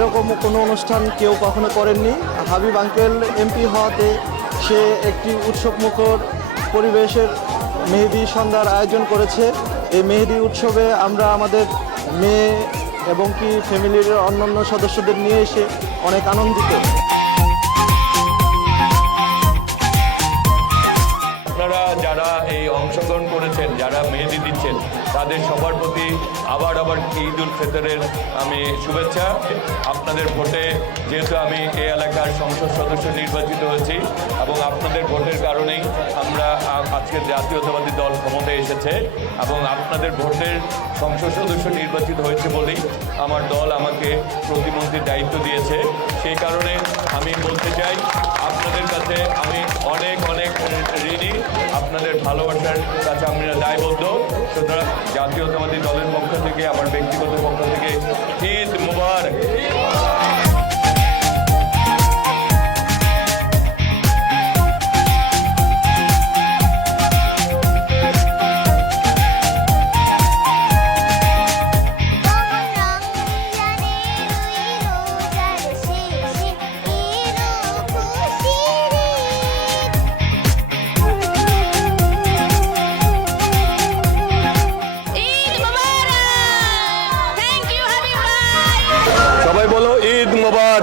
এরকম কোনো অনুষ্ঠান কেউ কখনো করেননি। হাবিব আঙ্কেল এমপি হওয়াতে সে একটি উৎসবমুখর পরিবেশের মেহেদি সন্ধ্যার আয়োজন করেছে। এই মেহেদি উৎসবে আমরা আমাদের মেয়ে এবং কি ফ্যামিলির অন্যান্য সদস্যদের নিয়ে এসে অনেক আনন্দিত। আপনারা যারা এই অংশগ্রহণ করেছেন, যারা মেহেদি দিচ্ছেন, তাদের সবার প্রতি আবার ঈদ উল ফিতরের আমি শুভেচ্ছা। আপনাদের ভোটে যেহেতু আমি এই এলাকার সংসদ সদস্য নির্বাচিত হয়েছি এবং আপনাদের ভোটের কারণেই আমরা আজকে জাতীয়তাবাদী দল ক্ষমতায় এসেছে এবং আপনাদের ভোটের সংসদ সদস্য নির্বাচিত হয়েছে বলেই আমার দল আমাকে প্রতিমন্ত্রীর দায়িত্ব দিয়েছে। সেই কারণে আমি বলতে চাই আপনাদের কাছে আমি অনেক ঋণী, আপনাদের ভালোবাসার কাছে আমরা দায়বদ্ধ। সুতরাং জাতীয়তাবাদী দলের পক্ষ থেকে, আমার ব্যক্তিগত পক্ষ থেকে ঈদ মুবারক। সবাই বলো ঈদ মুবারক।